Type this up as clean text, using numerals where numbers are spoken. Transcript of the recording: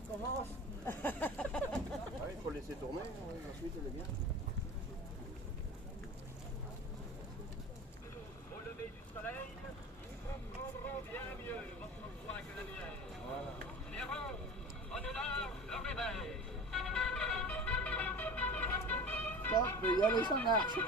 recommence. Il faut le laisser tourner, ensuite il est bien. Au lever du soleil, ils comprendront bien mieux votre foi que la mienne. Voilà. Néron, donnez-leur le réveil. Stop, il y aller, ça marche.